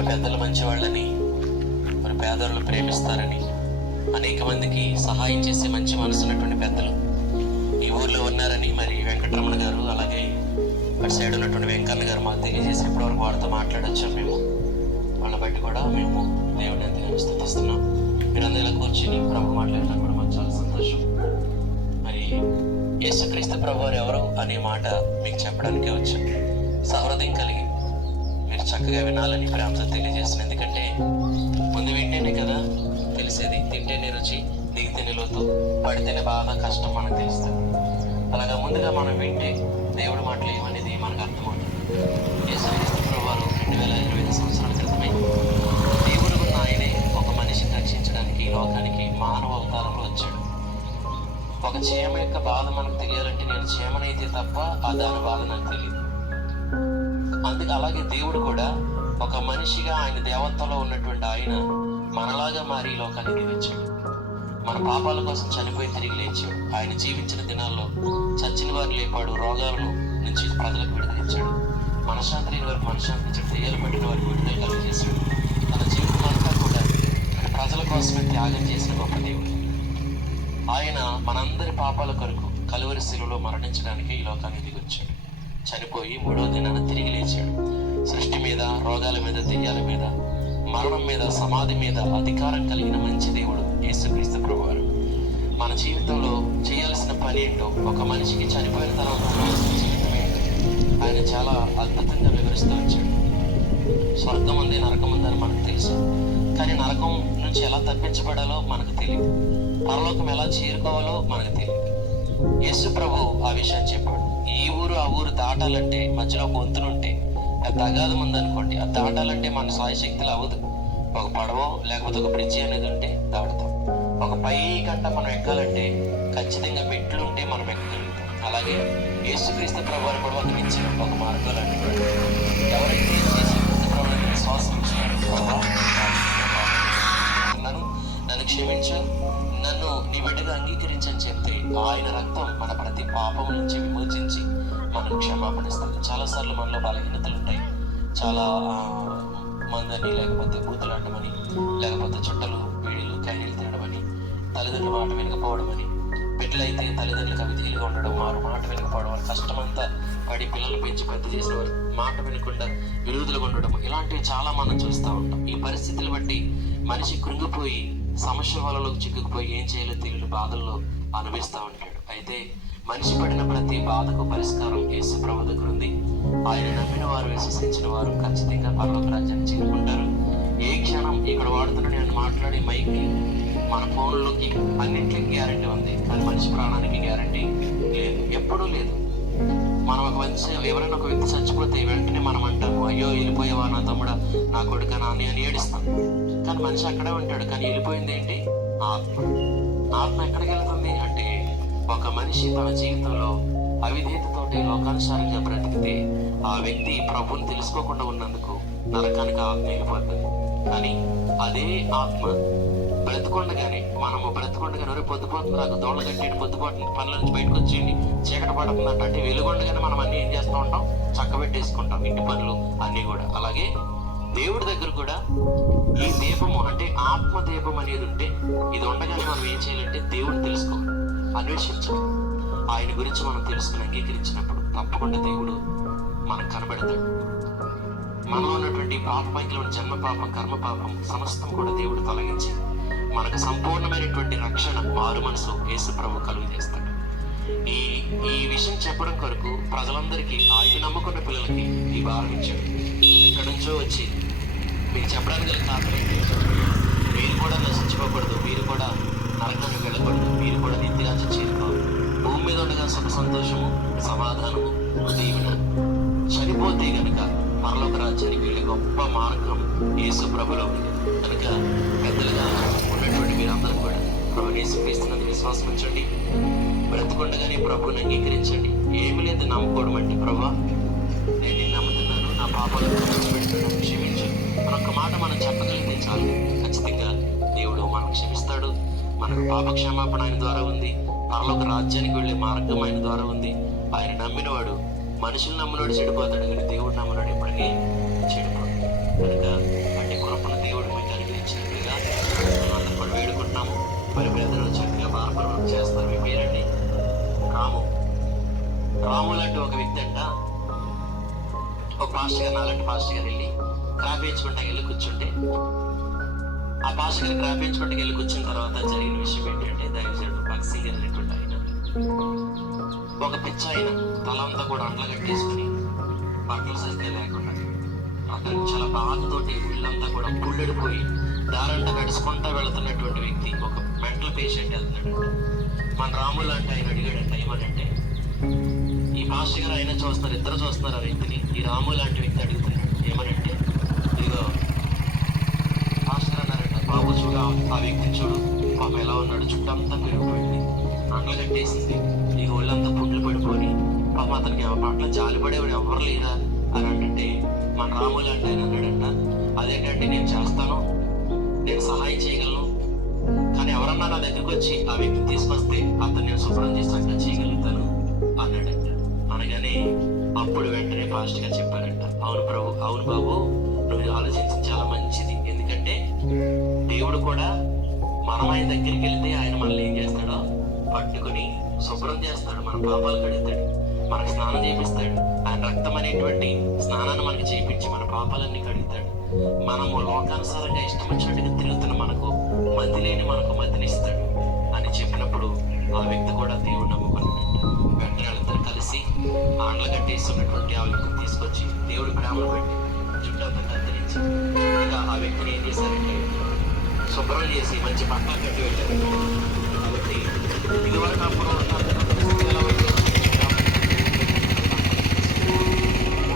చెప్పాడు, పెద్దలు మంచివాళ్ళని, మరి పేదలను ప్రేమిస్తారని, అనేక మందికి సహాయం చేసే మంచి మనసున్నటువంటి పెద్దలు ఈ ఊర్లో ఉన్నారని మరి వెంకటరమణ గారు, అలాగే అటు సైడ్ ఉన్నటువంటి వెంకన్న గారు మాకు తెలియజేసి ఇప్పటివరకు వారితో మాట్లాడొచ్చాం. మేము వాళ్ళ బట్టి కూడా మేము దేవుడిని ఎంతగానో స్తుతిస్తున్నాం. మీరందరూ ఇలా కూర్చుని ప్రభు మాట్లాడటం కూడా మాకు చాలా సంతోషం. మరి యేసుక్రీస్తు ప్రభు వారు ఎవరు అనే మాట మీకు చెప్పడానికే వచ్చాం. సహృదయం కలిగి మీరు చక్కగా వినాలని ప్రేమతో తెలియజేస్తున్నాను. ఎందుకంటే ముందు వింటేనే కదా తెలిసేది, తింటేనే రుచి, దిగితేనే లోతు, పడితేనే బాగా కష్టం మనకు తెలుస్తుంది. అలాగా ముందుగా మనం వింటే దేవుడి మాటలు ఏమనేది మనకు అర్థమవుతుంది. యేసుక్రీస్తు ప్రభు వారు 2025 సంవత్సరాల క్రితమే దేవుడు ఉన్న ఆయనే ఒక మనిషిని రక్షించడానికి ఈ లోకానికి మానవ అవతారంలో వచ్చాడు. ఒక చీమ యొక్క బాధ మనకు తెలియాలంటే నేను చీమనైతే తప్ప ఆ దాని బాధ నాకు తెలియదు. అందుకే అలాగే దేవుడు కూడా ఒక మనిషిగా ఆయన దేవత్వంలో ఉన్నటువంటి ఆయన మనలాగా మారి లోకానికి దిగి వచ్చాడు. మన పాపాల కోసం చనిపోయి తిరిగి లేచాడు. ఆయన జీవించిన దినాల్లో చచ్చిన వారు లేపాడు, రోగాలను నుంచి ప్రజలకు విడుదలించాడు, మనశ్శాంతి లేని వారికి మనశ్శాంతి ఇచ్చాడు, దెయ్యాలు పట్టిన వారికి విడుదల కలిగజేశాడు. తన జీవితం అంతా కూడా ప్రజల కోసమే త్యాగం చేసిన గొప్ప దేవుడు. ఆయన మనందరి పాపాల కొరకు కలువరి శిలువలో మరణించడానికి ఈ లోకానికి దిగి వచ్చాడు. చనిపోయి 3వ దినాన తిరిగి లేచాడు. సృష్టి మీద, రోగాల మీద, దెయ్యాల మీద, మరణం మీద, సమాధి మీద అధికారం కలిగిన మంచి దేవుడు యేసుక్రీస్తు ప్రభువారు. మన జీవితంలో చేయాల్సిన పని ఏంటో, ఒక మనిషికి చనిపోయిన తర్వాత ఉండాల్సిన జీవితం ఏంటో ఆయన చాలా అద్భుతంగా వివరిస్తూ వచ్చాడు. స్వర్గం ఉంది, నరకం ఉందని మనకు తెలుసు, కానీ నరకం నుంచి ఎలా తప్పించబడాలో మనకు తెలియదు, పరలోకం ఎలా చేరుకోవాలో మనకు తెలియదు. యేసు ప్రభు ఆ విషయం చెప్పాడు. ఈ ఊరు ఆ ఊరు దాటాలంటే మధ్యలో ఒక వంతునుంటే, అది అగాధం ఉందనుకోండి, అది దాటాలంటే మన సాయశక్తులు అవ్వదు. ఒక పడవ లేకపోతే ఒక బ్రిడ్జి అనేది ఉంటే దాటుతాం. ఒక పై గంట మనం ఎక్కాలంటే ఖచ్చితంగా మెట్లు ఉంటే మనం ఎక్కగలుగుతాం. అలాగే యేసుక్రీస్తు ప్రభువారు కూడా ఒక ఇచ్చిన ఒక మార్గాలు అనేవాడు. ఎవరైతే యేసుక్రీస్తు ప్రభువుని విశ్వాసం ఇచ్చినారో, నన్ను క్షమించు, నన్ను నీ బిడ్డగా అంగీకరించని చెప్తే ఆయన రక్తం మన ప్రతి పాపం నుంచి విమోచించి మనకు క్షమాపణ ఇస్తుంది. చాలాసార్లు మనలో బలహీనతలు ఉంటాయి. చాలా మందని, లేకపోతే బూతులాడమని, లేకపోతే చుట్టలు, బీడీలు, క్యారీలు తినడమని, తల్లిదండ్రుల మాట వినకపోవడమని, బిడ్డలైతే తల్లిదండ్రులకు అవిధేయులుగా ఉండడం, వారు మాట వినకపోవడం, వారి కష్టమంతా పడి పిల్లలు పెంచి పెద్ద చేసిన వారు మాట వినకుండా విరోధులుగా ఉండడం, ఇలాంటివి చాలా మనం చూస్తూ ఉంటాం. ఈ పరిస్థితులు బట్టి మనిషి కృంగిపోయి సమస్య వలలో చిక్కుకుపోయి ఏం చేయాలో తెలియని బాధల్లో అనుభవిస్తూ ఉంటాడు. అయితే మనిషి పడిన ప్రతి బాధకు పరిష్కారం యేసు ప్రభు దగ్గర ఉంది. ఆయన నమ్మిన వారు, విశ్వసించిన వారు ఖచ్చితంగా పరలోక రాజ్యాన్ని చేరుకుంటారు. ఏ క్షణం ఇక్కడ వాడుతున్న నేను మాట్లాడే మైకి, మన ఫోన్లోకి, అన్నింటికి గ్యారంటీ ఉంది, కానీ మనిషి ప్రాణానికి గ్యారంటీ లేదు, ఎప్పుడూ లేదు. మనం ఒక మంచి ఎవరైనా ఒక వ్యక్తి చచ్చిపోతే వెంటనే మనం అంటాము, అయ్యో వెళ్ళిపోయేవా నా తమ్ముడా, నా కొడుక, నాని అని ఏడుస్తాం. కానీ మనిషి అక్కడే ఉంటాడు. కానీ వెళ్ళిపోయింది ఏంటి? ఆత్మ. ఆత్మ ఎక్కడికి వెళ్తుంది అంటే, ఒక మనిషి తన జీవితంలో అవిధేయతతోటి లోకానుసారంగా బ్రతికితే ఆ వ్యక్తి ప్రభువుని తెలుసుకోకుండా ఉన్నందుకు నరకానికి ఆత్మ వెళ్ళిపోతుంది. కానీ అదే ఆత్మ బ్రతుకుండగానే, మనము బ్రతుకుండగానే పొద్దుపోతుంది, నాకు దోళ్ళ కట్టేటి, పొద్దుపోతుంది, పనుల నుంచి బయటకు వచ్చేయండి, చీకటి పడుతుందంట అంటే వెలుగుండగానే మనం అన్ని ఏం చేస్తూ ఉంటాం? చక్కబెట్టేసుకుంటాం ఇంటి పనులు అన్నీ కూడా. అలాగే దేవుడి దగ్గర కూడా ఈ దీపము అంటే ఆత్మ దీపం అనేది ఉంటే, ఇది ఉండగానే మనం ఏం చేయాలంటే దేవుడిని తెలుసుకోవాలి, అన్వేషించాలి. ఆయన గురించి మనం తెలుసుకుని అంగీకరించినప్పుడు తప్పకుండా దేవుడు మనకు కనబడతాడు. మనలో ఉన్నటువంటి పాప పైకిలో జన్మ పాపం, కర్మ పాపం సమస్తం కూడా దేవుడు తొలగించి మనకు సంపూర్ణమైనటువంటి రక్షణ, మారు మనసు యేసు ప్రభు కలుగు చేస్తాడు. ఈ విషయం చెప్పడం కొరకు ప్రజలందరికీ, ఆయన నమ్ముకున్న పిల్లలకి ఈ భారం ఇచ్చాడు. ఎక్కడి నుంచో వచ్చి మీకు చెప్పడానికి గల కారణం ఏంటి? మీరు కూడా నశించుకోకూడదు, మీరు కూడా నరకానికి వెళ్ళకూడదు, మీరు కూడా నిత్యగా చేరుకోవాలి. భూమి మీద ఉండగా సుఖ సంతోషము, సమాధానము, దీవెన. చనిపోతే గనుక పరలోక రాజ్యానికి వెళ్ళే గొప్ప మార్గం యేసు ప్రభులో ఉంది. కనుక పెద్దలుగా ఉన్నటువంటి మీరందరూ కూడా ప్రభు యేసుక్రీస్తునందు విశ్వాసం ఉంచండి. బ్రతుకుండగానే ప్రభుని అంగీకరించండి. ఏమి లేదు నమ్ముకోవడం అంటే, ప్రభా నేను నిన్ను నమ్ముతున్నాను, నా పాపాలను క్షమించుపెడుతున్నాను, క్షమించు. మనొక్క మాట మనం చెప్పగలిగితే చాలు, ఖచ్చితంగా దేవుడు మనకు క్షమిస్తాడు. మనకు పాప క్షమాపణ ఆయన ద్వారా ఉంది. పరలోక రాజ్యానికి వెళ్ళే మార్గం ఆయన ద్వారా ఉంది. ఆయన నమ్మినవాడు, మనుషులు నమ్మినవాడు చెడిపోతాడు, కానీ దేవుడు నమ్మినవాడు ఎప్పటికీ చెడిపోతాడు. కనుక ఒక వ్యక్తి అంట ఒక పాస్టర్ గారు, నాలాంటి పాస్టర్ గారు వెళ్ళి క్రాప్ వేయించుకుంటా వెళ్ళి కూర్చుంటే, ఆ పాస్టర్ గారు క్రాప్ వేయించుకుంటా వెళ్ళి కూర్చున్న తర్వాత జరిగిన విషయం ఏంటంటే, దైవజనుడు భగత్ సింగ్ అనేటువంటి ఆయన ఒక పిచ్చ ఆయన తలంతా కూడా అండ్ల కట్టేసుకుని బట్టలు సరిగ్గా లేకుండా అతను చాలా బాధతోటి ఇల్లంతా కూడా పుల్లడిపోయి దారంట నడుచుకుంటా వెళుతున్నటువంటి వ్యక్తి, ఒక మెంటల్ పేషెంట్ వెళ్తున్నాడంట. మన రాములు అంటే ఆయన అడిగాడంట ఏమనంటే, ఈ పాస్టర్ గారు ఆయన చూస్తున్నారు, ఇద్దరు చూస్తున్నారు ఆ వ్యక్తిని. ఈ రాము లాంటి వ్యక్తి అడుగుతున్నాడు ఏమనంటే, ఇదిగో పాస్టర్ అన్నారంట, బాబు చూడు ఆ వ్యక్తిని చూడు, పాప ఎలా ఉన్నాడు, చుట్టంతా పెరిగిపోయింది, అండ్ల కట్టేసింది, ఈ ఒళ్ళంతా పుండ్లు పడిపోయి, పాప అతనికి పట్ల జాలిపడేవాడు ఎవరు లేరా అని అంటే, మన రాములు అంటే ఆయన అన్నాడంట, అదేంటంటే నేను చేస్తాను, నేను సహాయం చేయగలను, కానీ ఎవరన్నా నా దగ్గరికి వచ్చి ఆ వ్యక్తిని తీసుకొస్తే అతను నేను శుభ్రం చేసి చక్కగా చేయగలుగుతాను అన్నాడంట. అనగానే అప్పుడు వెంటనే పాస్టర్ గారు చెప్పారంట, అవును ప్రభు, అవును బాబు, నువ్వు ఆలోచించింది చాలా మంచిది. ఎందుకంటే దేవుడు కూడా మనం ఆయన దగ్గరికి వెళ్తే ఆయన మనల్ని ఏం చేస్తాడో పట్టుకుని శుభ్రం చేస్తాడు, మన పాపాలు కడుగుతాడు, మనకు స్నానం చేపిస్తాడు. ఆయన రక్తం అనేటువంటి స్నానాన్ని మనకి చేయించి మన పాపాలన్నీ కడుగుతాడు. మనము లోకానుసారంగా ఇష్టం వచ్చినట్టుగా తిరుగుతున్న మనకు మతి లేని మనకు మతినిస్తాడు అని చెప్పినప్పుడు ఆ వ్యక్తి కూడా దేవుడు నమ్ముకున్నాడంట. వెంటనే వాళ్ళిద్దరు కలిసి ఆండ్ల కట్టేస్తున్నటువంటి ఆ వ్యక్తిని తీసుకొచ్చి దేవుడి ప్రేమను పెట్టి చుట్టంతా కత్తిరించి ఇంకా ఆ వ్యక్తిని ఏం చేశారంటే శుభ్రం చేసి మంచి బట్టలు కట్టి వెళ్ళారు. కాబట్టి ఇదివరకు అప్పుడు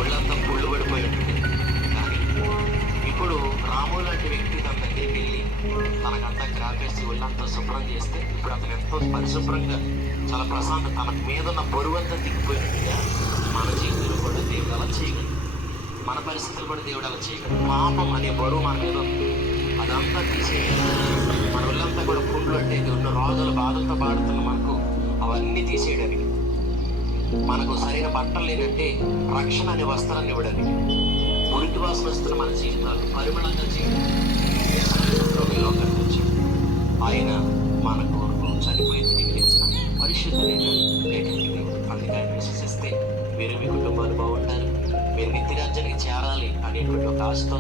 ఒళ్ళంతా పుళ్ళు పడిపోయి ఉంటుంది. కానీ ఇప్పుడు రాము లాంటి వ్యక్తి తన దగ్గరికి వెళ్ళి తనకంతా క్రాపేసి ఒళ్ళంతా శుభ్రం చేస్తే ఇప్పుడు అతను ఎంతో పరిశుభ్రంగా చాలా ప్రశాంత, తన మీద ఉన్న బరువంతా దిగిపోయినట్టుగా మన జీవితంలో కూడా దేవుడు అలా చేయగలడు, మన పరిస్థితులు కూడా దేవుడు అలా చేయగలడు. పాపం అనే బరువు మన మీద అదంతా తీసేయాలి. మన ఒళ్ళంతా కూడా పుండ్లు అంటే ఉన్న రోజుల బాధలతో పాడుతున్న మనకు అవన్నీ తీసేయడానికి, మనకు సరైన బట్టలు లేదంటే రక్షణ అనే వస్త్రాన్ని ఇవ్వడానికి, మురికి వాసన వస్తున్న మన జీవితాలు పరిమళంగా చేయడానికి లోకానికి వచ్చాడు. ఆయన మన కొరకు చనిపోయి తిరిగి లేచిన పరిశుద్ధుడైన ఏకైక దేవుడు. అందుకే ఆయన విశ్వసిస్తే మీరు మీ కుటుంబాలు బాగుంటారు, మీరు నిత్యరాజ్యానికి చేరాలి అనేటువంటి ఒక ఆశతో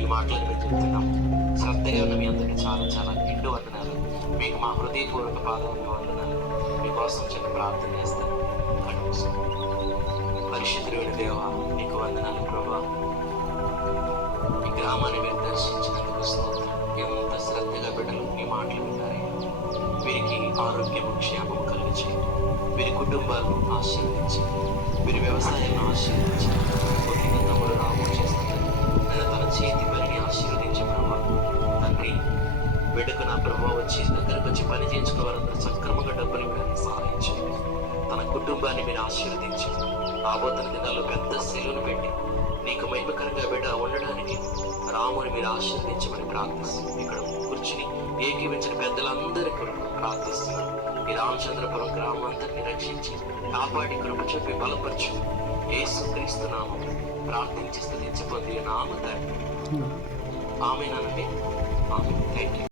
ఈ మాటలను మేము చెప్తున్నాము. శ్రద్ధగా ఉన్న మీ అందరికీ చాలా చాలా నిండు వందనాలు. మీకు మా హృదయపూర్వక పాదాలను వందనాలు. మీకోసం చిన్న ప్రార్థన చేస్తాను. పరిశుద్ధుడైన దేవా, నీకు వందనాలు ప్రభా. ఈ గ్రామాన్ని మీరు దర్శించినందుకు స్తోత్రం. ఎంత శ్రద్ధగా బిడ్డలు మీ మాటలు విన్నారయ్యా. వీరికి ఆరోగ్యము క్షేమము కలిగించండి, వీరి కుటుంబాలను ఆశీర్వదించి, వీరి వ్యవసాయాలను ఆశీర్వదించి, కొద్దిగా తమ్ముడు రాము చేస్తున్నారు తన చేతి పనిని ఆశీర్వదించే ప్రభావ తండ్రి. బిడ్డకు నా ప్రభావ వచ్చి దగ్గరకు వచ్చి పని చేయించుకున్న వారందరూ సక్రమంగా డబ్బులు ఇవ్వడానికి సహాయం చేయండి. తన కుటుంబాన్ని మీరు ఆశీర్వదించి రాబోతున్న దినాల్లో పెద్ద సెలవును పెట్టి నీకు మహిమకరంగా బిడ్డ ఉండడానికి రాముని మీరు ఆశీర్వదించమని ప్రార్థిస్తున్నాం. ఇక్కడ కూర్చుని ఏకీవించిన పెద్దలందరి కొరకు ప్రార్థిస్తున్నాం. ఈ రామచంద్రపురం గ్రామం అందరినీ రక్షించి కాపాడి కృప చెప్పి బలపరచు. యేసు క్రీస్తు నామం ప్రార్థించి స్తుతించి పొంది నామ తండ్రి ఆమేనండి. ఆమె. Thank you.